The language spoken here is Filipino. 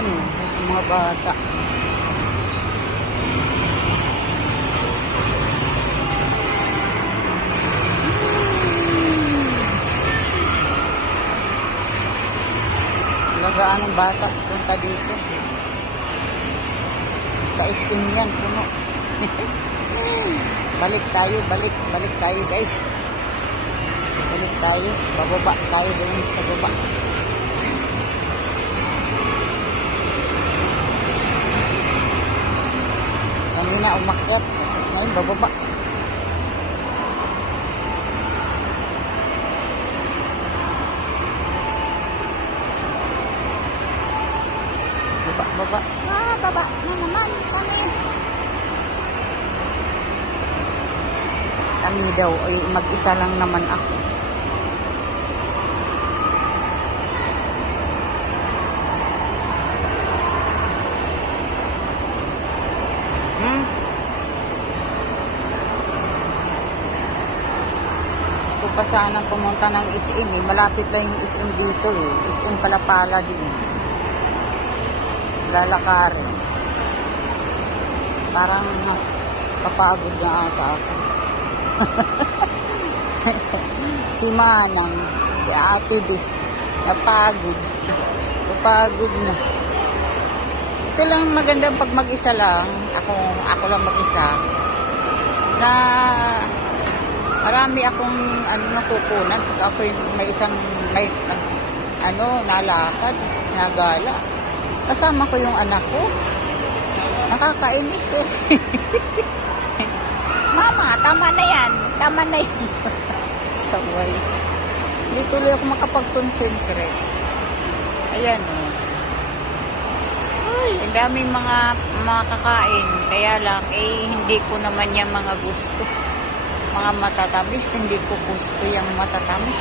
Ayan o, sa mga bata. Lagaan ng bata, punta dito. Sa SM yan, puno. Balik tayo guys. Balik tayo, bababa tayo doon sa baba. Kanina umakyat, tapos ngayon bababa. Baba. Baba na naman kami. Kami daw, ay mag-isa lang naman ako. Gusto pa sana pumunta ng SM eh. Malapit lang yung SM dito eh. SM Palapala din. Lalakarin. Parang papagod na ata ako. Si Manang, si Ate B, napagod. Papagod na. Ito lang magandang pag mag-isa lang. Ako lang mag-isa. Na marami akong nakukunan pag ako may nalakad, nagala. Kasama ko yung anak ko. Nakakainis eh. Mama, tama na yan. Tama na yan. Saway. Hindi tuloy ako makapag-concentrate. Ayan o. Ay, ang daming mga kakain. Kaya lang, hindi ko naman yung mga gusto. Mga matatamis. Hindi ko gusto yung matatamis.